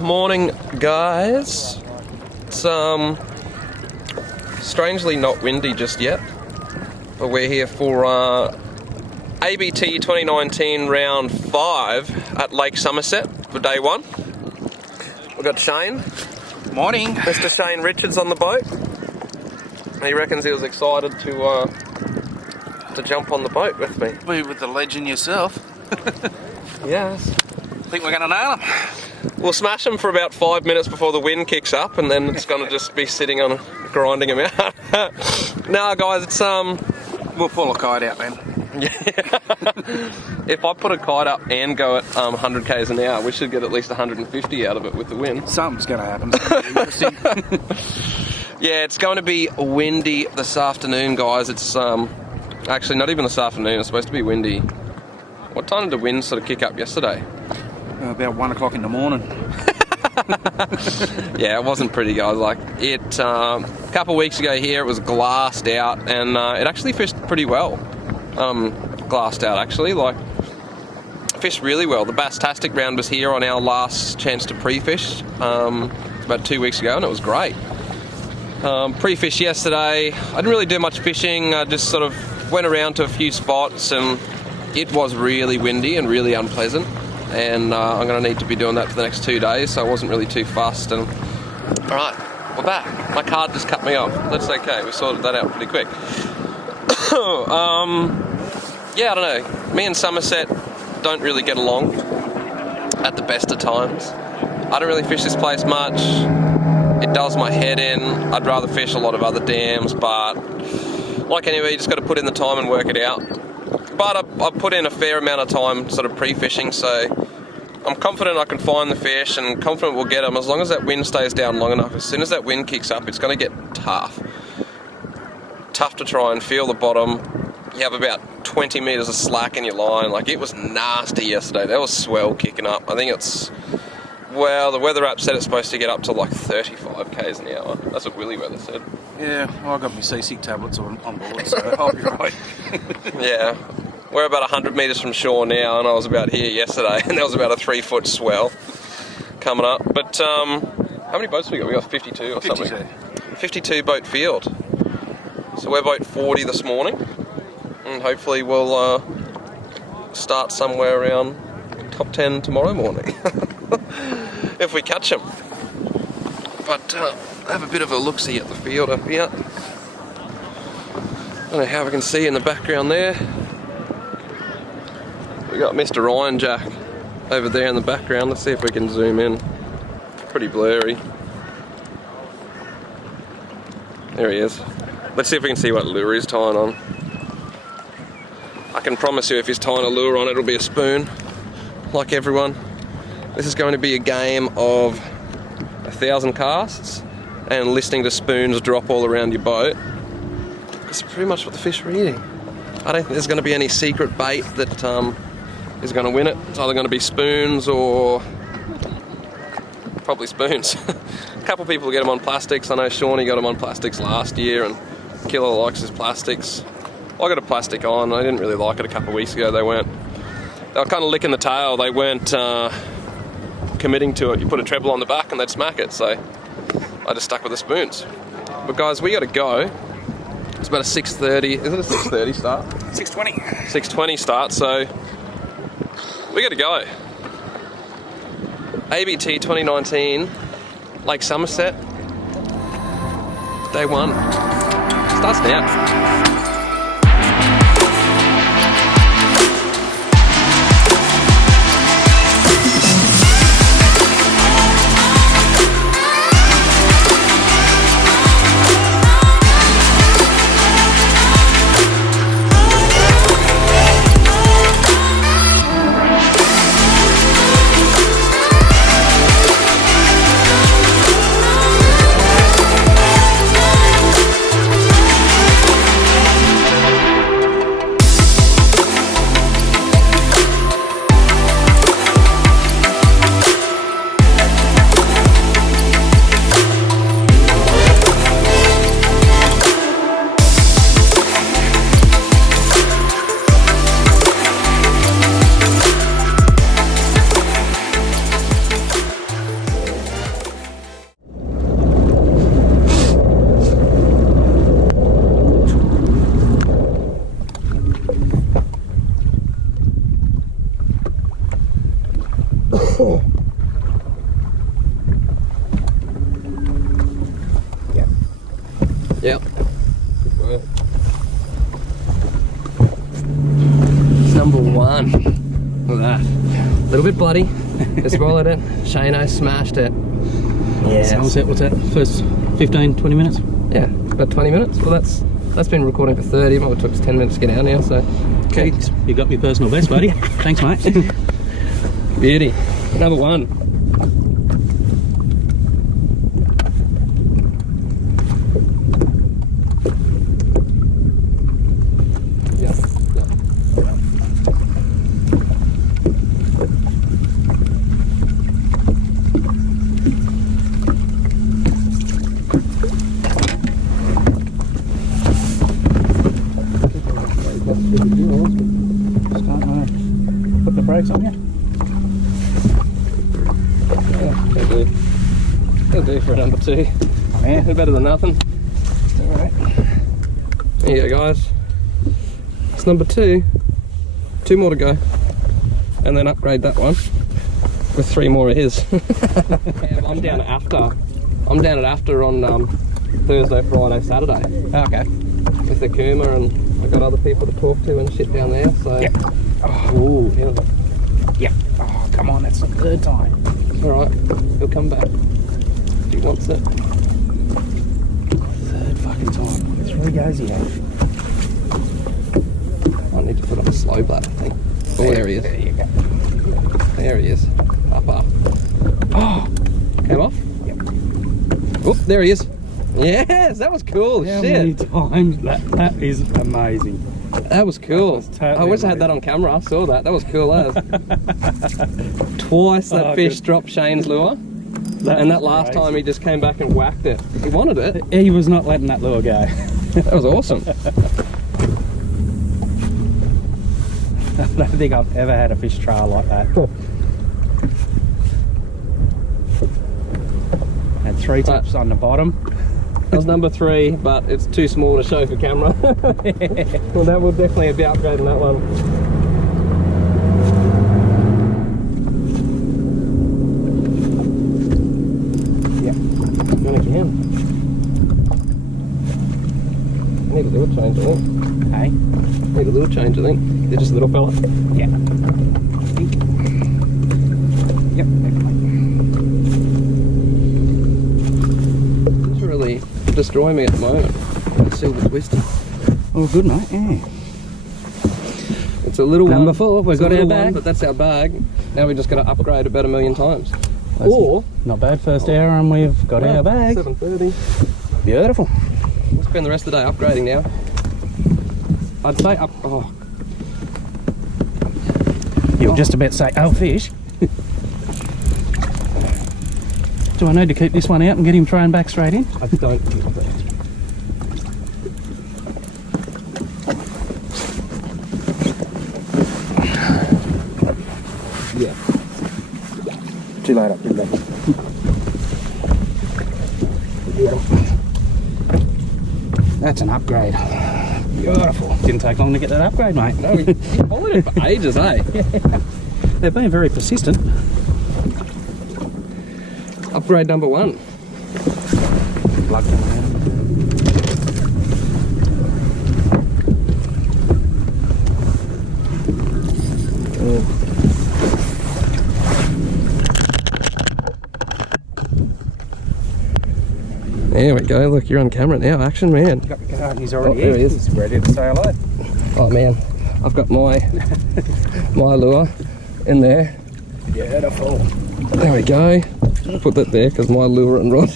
Morning, guys. It's strangely not windy just yet, but we're here for ABT 2019 round 5 at Lake Somerset for day 1. We've got Shane. Morning. Mr. Shane Richards on the boat. He reckons he was excited to jump on the boat with me. Be with the legend yourself. Yes. Think we're going to nail him? We'll smash him for about 5 minutes before the wind kicks up, and then it's going to just be sitting on grinding him out. No, guys, it's We'll pull a kite out then. If I put a kite up and go at 100 k's an hour, we should get at least 150 out of it with the wind. Something's going to happen. Interesting. Yeah, it's going to be windy this afternoon, guys. It's actually not even this afternoon. It's supposed to be windy. What time did the wind sort of kick up yesterday? About 1 o'clock in the morning. Yeah, it wasn't pretty, guys. Like it, a couple of weeks ago here, it was glassed out, and it actually fished pretty well. Glassed out, actually. Like, fished really well. The Bass-tastic round was here on our last chance to pre-fish about 2 weeks ago, and it was great. Pre-fished yesterday. I didn't really do much fishing. I just sort of went around to a few spots, and it was really windy and really unpleasant. And I'm going to need to be doing that for the next 2 days, so I wasn't really too fussed. And all right, we're back. My card just cut me off. That's okay. We sorted that out pretty quick. Yeah, I don't know. Me and Somerset don't really get along at the best of times. I don't really fish this place much. It does my head in. I'd rather fish a lot of other dams, but like anyway, you just got to put in the time and work it out. But I've put in a fair amount of time sort of pre-fishing, so I'm confident I can find the fish and confident we'll get them as long as that wind stays down long enough. As soon as that wind kicks up, it's going to get tough. Tough to try and feel the bottom. You have about 20 metres of slack in your line. Like, it was nasty yesterday. There was swell kicking up. I think it's, well, the weather app said it's supposed to get up to like 35 k's an hour. That's what Willy Weather said. Yeah, well, I got my seasick tablets on board, so I'll be right. Yeah. We're about 100 metres from shore now, and I was about here yesterday, and there was about a 3-foot swell coming up. But how many boats we got? We got 52 or 52. something. 52 boat field. So we're boat 40 this morning, and hopefully we'll start somewhere around top 10 tomorrow morning, if we catch them. But have a bit of a look-see at the field up here. I don't know how we can see in the background there. We got Mr. Iron Jack over there in the background. Let's see if we can zoom in. Pretty blurry. There he is. Let's see if we can see what lure he's tying on. I can promise you if he's tying a lure on, it'll be a spoon, like everyone. This is going to be a game of 1,000 casts and listening to spoons drop all around your boat. That's pretty much what the fish are eating. I don't think there's going to be any secret bait that is going to win it. It's either going to be spoons or probably spoons. A couple of people get them on plastics. I know Shawnee got them on plastics last year, and Killer likes his plastics. I got a plastic on. I didn't really like it a couple of weeks ago. They were kind of licking the tail. They weren't committing to it. You put a treble on the back and they'd smack it. So I just stuck with the spoons. But guys, we got to go. It's about a 6:30. Is it a 6:30 start? 6:20. 6:20 start. So we got to go. ABT 2019, Lake Somerset, day 1. Starts now. Look at that. A little bit bloody. They swallowed it. Shano smashed it. Yeah. Somerset, what's that? First 15, 20 minutes? Yeah, about 20 minutes. Well, that's been recording for 30. Well, it took us 10 minutes to get out now, so. Okay, you got me personal best, buddy. Thanks, mate. Beauty. Number 1. Put the brakes on you? Yeah, that'll do for a number 2. Yeah. Better than nothing. Alright. There you go, guys. It's number 2. 2 more to go. And then upgrade that one with 3 more of his. I'm down at After. I'm down at After on Thursday, Friday, Saturday. Okay. With the Kuma, and I've got other people to talk to and shit down there, so. Yep. Oh, yeah. Yep. Oh, come on, that's the 3rd time. Alright, he'll come back. If he wants it. 3rd fucking time. 3 goes he had. I need to put on a slow blade, I think. Oh, there he is. There you go. There he is. Up. Oh! Came off? Yep. Oh, there he is. Yes, that was cool. How Shit. many times? That is amazing. That was cool. That was totally I wish I had that on camera. I saw that. That was cool as. Twice that fish good. dropped Shane's lure. And that last time he just came back and whacked it. He wanted it. He was not letting that lure go. That was awesome. I don't think I've ever had a fish trail like that. Had 3 tips on the bottom. That was number 3, but it's too small to show for camera. Well, that will definitely be upgrading that one. Yep. Going again. Need a little change, I think. Hey? Need a little change, I think. They're just a little fella. Yeah. Yep. It's really destroying me at the moment. Silver twisted. Oh, good, mate. Yeah. It's a little Number one. 4, we've It's a got our little bag. one, but that's our bag. Now we're just going to upgrade about 1,000,000 times. Or, not bad, first hour and we've got our bag. 7:30. Beautiful. We'll spend the rest of the day upgrading now. I'd say up. Oh, You'll just about say, oh, fish. Do I need to keep this one out and get him thrown back straight in? I don't think that. Yeah. Too late up, too late. That's an upgrade. Beautiful. Didn't take long to get that upgrade, mate. No, he followed it for ages, eh? They've been very persistent. Upgrade number 1. Plug them in. There we go. Look, you're on camera now. Action, man. He's already there he is. He's ready to say hello. Oh man, I've got my lure in there. Beautiful. There we go. I'll put that there because my lure and rod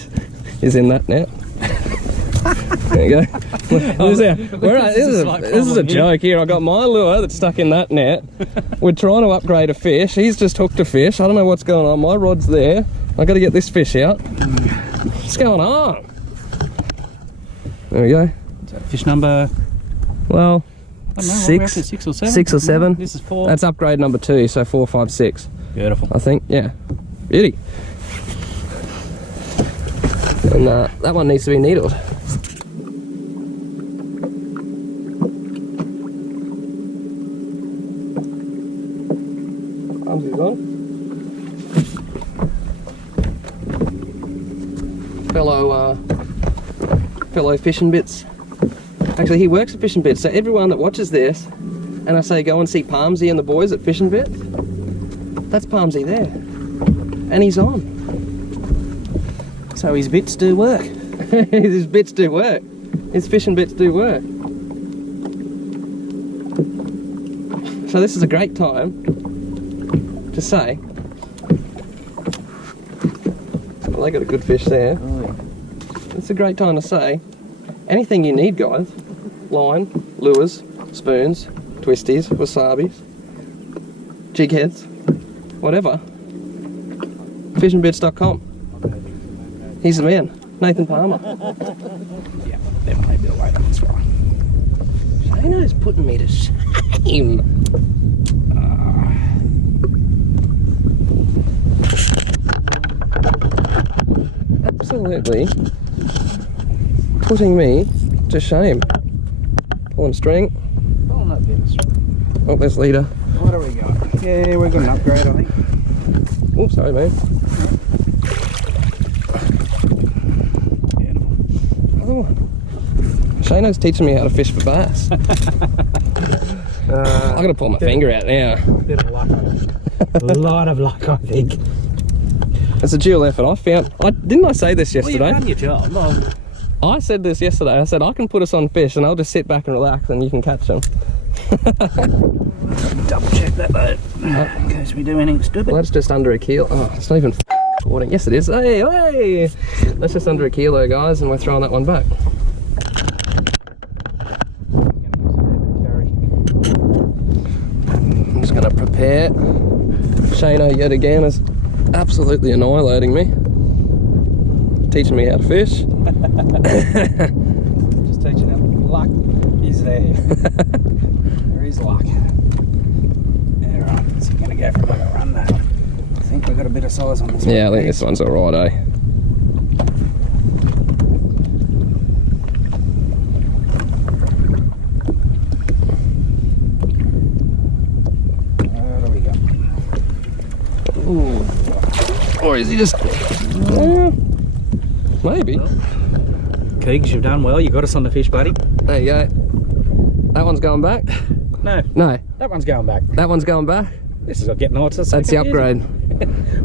is in that net. There you go. This is a joke here. I got my lure that's stuck in that net. We're trying to upgrade a fish. He's just hooked a fish. I don't know what's going on. My rod's there. I got to get this fish out. What's going on? There we go. Fish number, Well, I don't know, what six, we up to, 6 or 7? 6 or 7. This is 4. That's upgrade number 2, so 4, 5, 6. Beautiful. I think, yeah. Beauty. And that one needs to be needled. Arms is on. Fellow fishing bits. Actually, he works at Fishing Bits, so everyone that watches this, and I say go and see Palmsy and the boys at Fishing Bits, That's Palmsy there. And he's on. So his bits do work. His bits do work. His fishing bits do work. So this is a great time to say, well, they got a good fish there. Oh, yeah. It's a great time to say, anything you need, guys. Line, lures, spoons, twisties, wasabis, jig heads, whatever. Fishingbits.com. He's the man, Nathan Palmer. Yeah, there might be a weight on this one. Shano's putting me to shame. Absolutely putting me to shame. Pulling string. Oh, not bit of string. Oh, there's leader. What do we got? Yeah, we've got an upgrade, I think. Oops, sorry, man. Beautiful. Another one. Shano's teaching me how to fish for bass. I gotta pull my finger out now. Bit of luck. A lot of luck, I think. It's a dual effort. Didn't I say this yesterday? Well, you've done your job. Well, I said this yesterday. I said I can put us on fish and I'll just sit back and relax and you can catch them. double check that though, in case we do anything stupid. Well, that's just under a kilo. Oh, it's not even recording. Yes, it is. Hey, hey! That's just under a kilo, guys, and we're throwing that one back. I'm just going to prepare. Shano, yet again, is absolutely annihilating me. Teaching me how to fish. Just teaching him. Luck is there. There is luck. Alright, so we're going to go for another run now. I think we've got a bit of size on this one. Yeah, I think this one's alright, eh? What do we got? Ooh. Or is he just... maybe. Keegs, you've done well. You got us on the fish, buddy. There you go. That one's going back? No. No. That one's going back. That one's going back? This is getting on. That's the upgrade.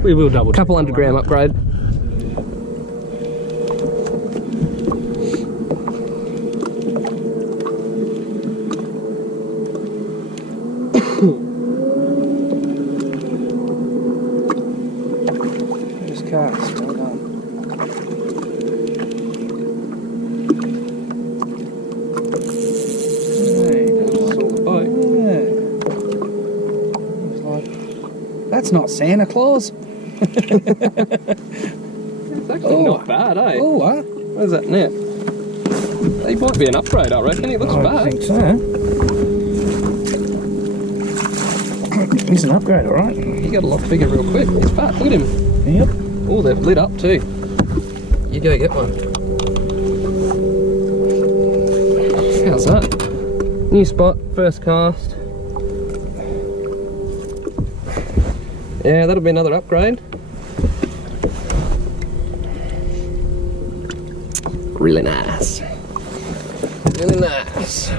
We will double check. Couple 100-gram upgrade. Just cast. Well done. That's not Santa Claus. It's actually not bad, eh? Oh, what? Where's that net? He might be an upgrade, I reckon. He looks I bad. think so. He's an upgrade, alright. He got a lot bigger real quick. He's fat. Look at him. Yep. Oh, they've lit up too. You go get one. How's that? New spot, first cast. Yeah, that'll be another upgrade. Really nice. Really nice.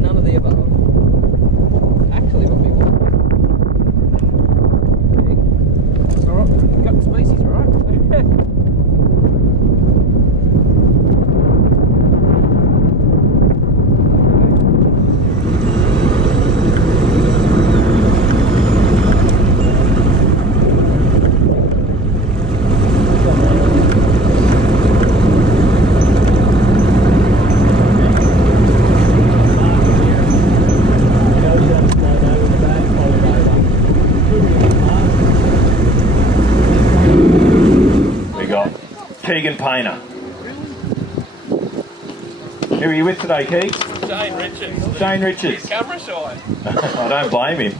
None of the above. Actually, what we want. It's alright. We've got the species, alright? Keeghan Painter. Who are you with today, Keeg? Shane Richards. Shane Richards. He's camera shy. I don't blame him.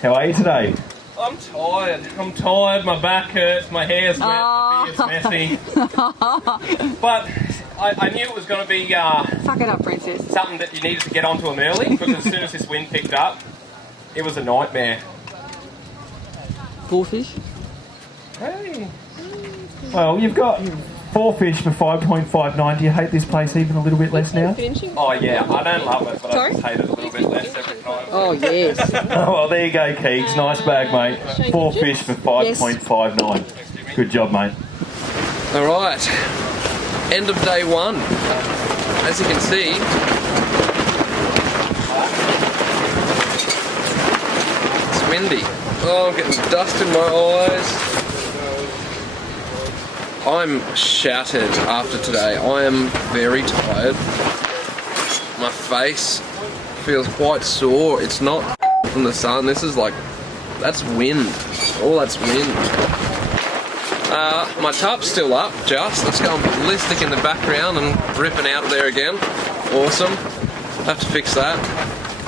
How are you today? I'm tired. I'm tired. My back hurts. My hair's wet. My beard's messy. But I knew it was going to be Suck it up, princess. something that you needed to get onto them early, because as soon as this wind picked up, it was a nightmare. 4 fish? Hey. Well, you've got 4 fish for 5.59. Do you hate this place even a little bit less now? Oh yeah, I don't love it, but Sorry? I just hate it a little bit less every time. Oh, yes. Oh, well, there you go, Keegs. Nice bag, mate. 4 fish for 5.59. Good job, mate. All right, end of day 1. As you can see, it's windy. Oh, I'm getting dust in my eyes. I'm shattered after today. I am very tired. My face feels quite sore. It's not from the sun. This is like, that's wind. All that's wind. My tarp's still up, just. It's going ballistic in the background and ripping out of there again. Awesome. Have to fix that.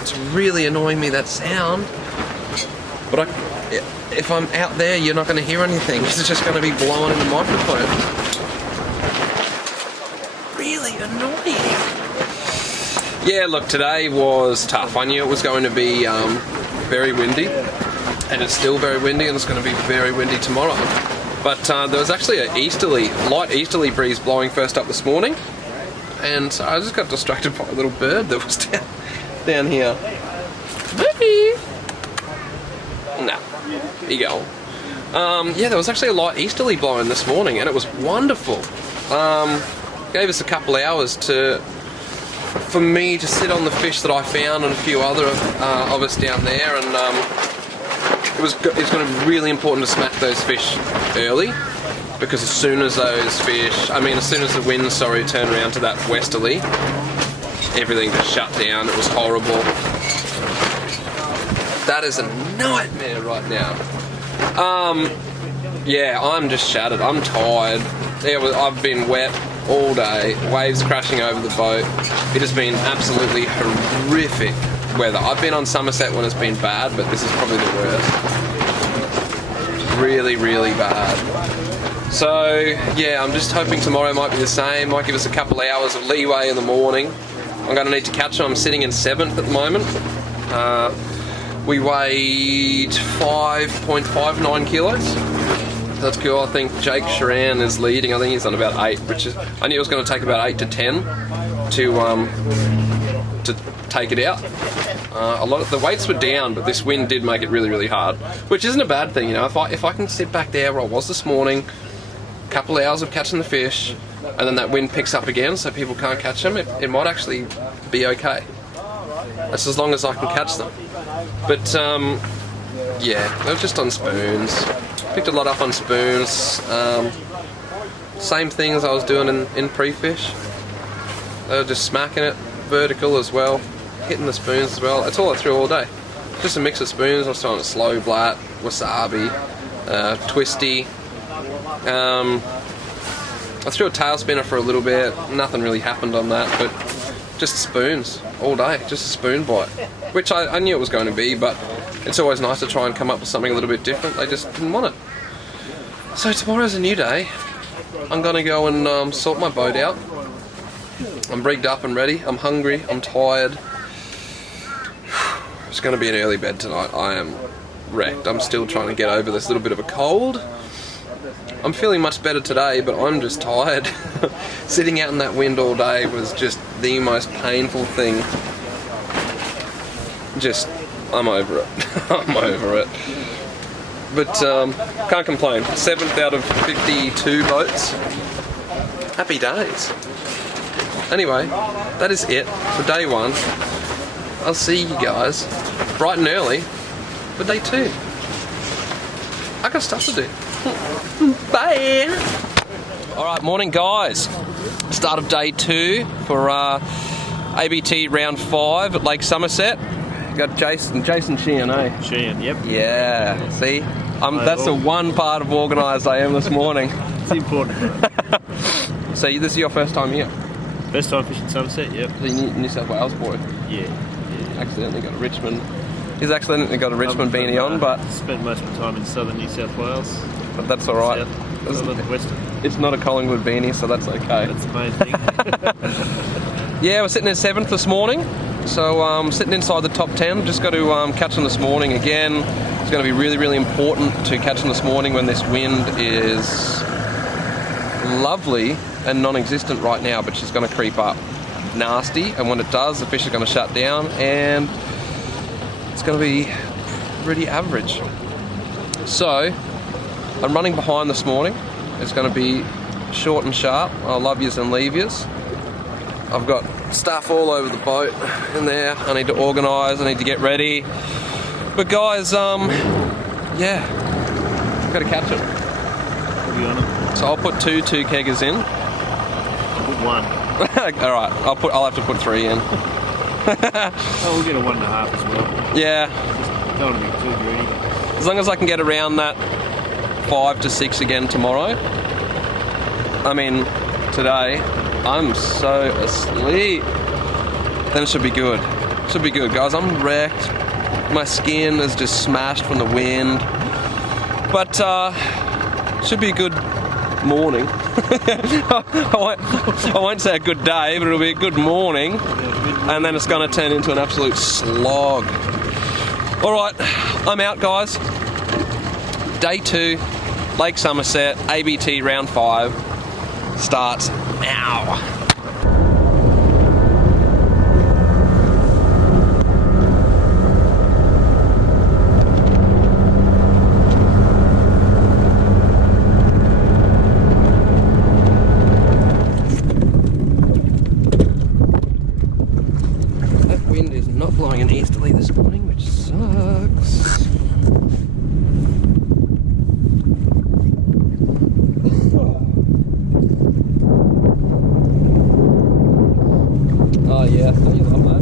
It's really annoying me, that sound. But if I'm out there, you're not going to hear anything. It's just going to be blowing in the microphone. Really annoying. Yeah, look, today was tough. I knew it was going to be very windy, and it's still very windy, and it's going to be very windy tomorrow. But there was actually a light easterly breeze blowing first up this morning, and so I just got distracted by a little bird that was down here. Baby! No, you go. Yeah, there was actually a light easterly blowing this morning, and it was wonderful. Gave us a couple hours for me to sit on the fish that I found and a few other of us down there, and it's going to be really important to smack those fish early, because as soon as as soon as the wind, turned around to that westerly, everything just shut down. It was horrible. That is a nightmare right now. Yeah, I'm just shattered. I'm tired. I've been wet all day, waves crashing over the boat. It has been absolutely horrific weather. I've been on Somerset when it's been bad, but this is probably the worst. Really, really bad. So, yeah, I'm just hoping tomorrow might be the same. Might give us a couple hours of leeway in the morning. I'm going to need to catch them. I'm sitting in 7th at the moment. We weighed 5.59 kilos. That's cool. I think Jake Sharan is leading. I think he's on about 8, which is, I knew it was going to take about 8 to 10 to take it out. A lot of the weights were down, but this wind did make it really, really hard, which isn't a bad thing, you know. If I can sit back there where I was this morning, a couple of hours of catching the fish, and then that wind picks up again, so people can't catch them, it might actually be okay. That's as long as I can catch them. But yeah, they're just on spoons. Picked a lot up on spoons. Same thing as I was doing in pre-fish. They were just smacking it, vertical as well, hitting the spoons as well. That's all I threw all day. Just a mix of spoons. I was throwing a slow blat, wasabi, twisty. I threw a tail spinner for a little bit. Nothing really happened on that, but just spoons all day, just a spoon bite, which I knew it was going to be, but it's always nice to try and come up with something a little bit different. They just didn't want it. So tomorrow's a new day. I'm going to go and sort my boat out. I'm rigged up and ready. I'm hungry. I'm tired. It's going to be an early bed tonight. I am wrecked. I'm still trying to get over this little bit of a cold. I'm feeling much better today, but I'm just tired. Sitting out in that wind all day was just the most painful thing. I'm over it. I'm over it. But can't complain. 7th out of 52 boats. Happy days. Anyway, that is it for day 1. I'll see you guys bright and early for day 2. I got stuff to do. Bye. Alright, morning guys. Start of day 2 for ABT round 5 at Lake Somerset. Got Jason Sheehan, eh? Sheehan, yep. Yeah, see? That's the one part of organised I am this morning. It's important. So this is your first time here? First time fishing Somerset, yep. So you're New South Wales boy? Yeah. Accidentally got a Richmond He's accidentally got a Richmond beanie on, but spent most of my time in southern New South Wales. that's all right. Western. It's not a Collingwood beanie, so that's okay. That's the main thing. Yeah, we're sitting in 7th this morning, so sitting inside the top 10. Just got to catch them this morning again. It's going to be really, really important to catch them this morning when this wind is lovely and non-existent right now, but she's going to creep up nasty, and when it does, the fish are going to shut down, and it's going to be pretty average. So I'm running behind this morning. It's going to be short and sharp. I'll love yous and leave yous. I've got stuff all over the boat in there. I need to organise, I need to get ready. But guys, yeah, got to catch it. We'll be on it. So I'll put two keggers in. I'll put one. All right, I'll have to put 3 in. Oh, we'll get a 1.5 as well. Yeah. Just don't want to be too greedy. As long as I can get around that 5 to 6 again tomorrow. I mean, today, I'm so asleep. Then it should be good. Should be good, guys. I'm wrecked. My skin is just smashed from the wind. But should be a good morning. I won't say a good day, but it'll be a good morning. And then it's going to turn into an absolute slog. All right, I'm out, guys. Day 2, Lake Somerset, ABT round 5 starts now. That wind is not blowing an easterly this morning, which sucks. Oh yeah, don't you love that?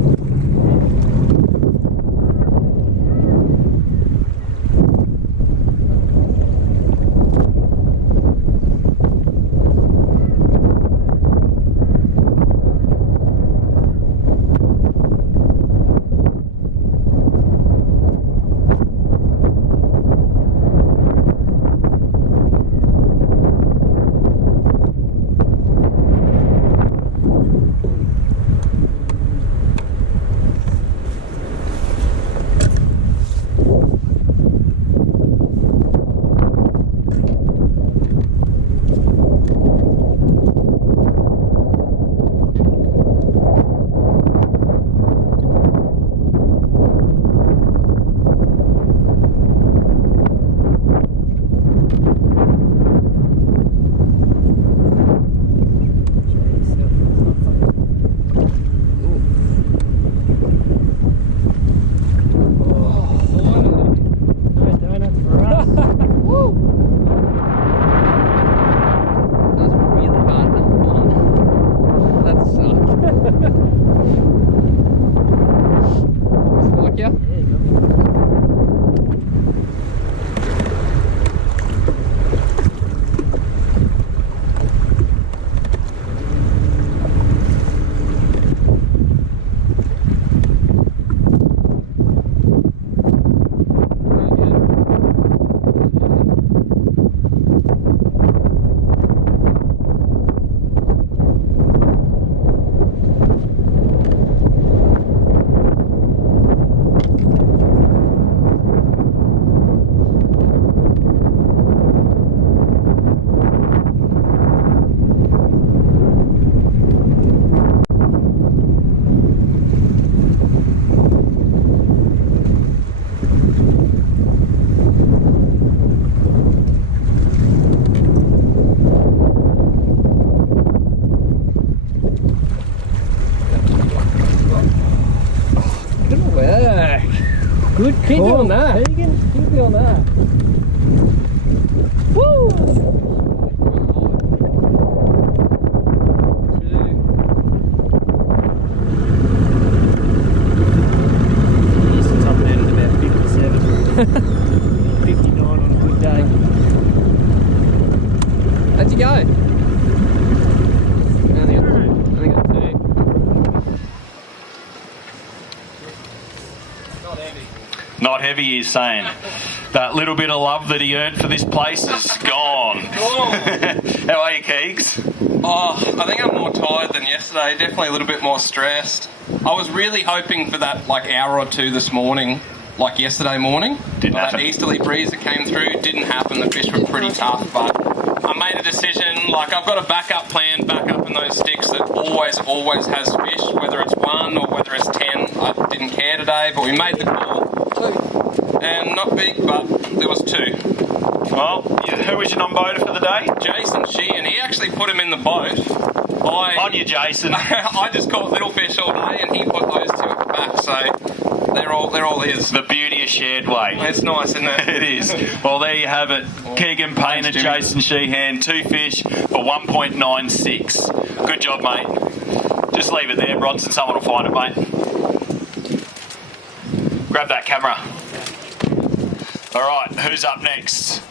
Good keep doing that. Keegan, keep doing that. Woo! He used to top it out at about 57. 59 on a good day. How'd you go? I think got 2. Not heavy. Not heavy, he's saying. That little bit of love that he earned for this place is gone. How are you, Keegs? Oh, I think I'm more tired than yesterday. Definitely a little bit more stressed. I was really hoping for that hour or two this morning, like yesterday morning. Didn't happen. That easterly breeze that came through didn't happen. The fish were pretty tough, but I made a decision. I've got a backup plan back up in those sticks that always has fish, whether it's 1 or whether it's 10. I didn't care today, but we made the call. 2. And not big, but there was 2. Well, who was your non-boater for the day? Jason Sheehan, he actually put him in the boat. On you, Jason. I just caught little fish all day, and he put those 2 at the back, so they're all his. The beauty of shared weight. It's nice, isn't it? It is. Well, there you have it. Keeghan Payne and Jason Sheehan, 2 fish for 1.96. Good job, mate. Just leave it there, Bronson. Someone will find it, mate. Grab that camera. All right, who's up next?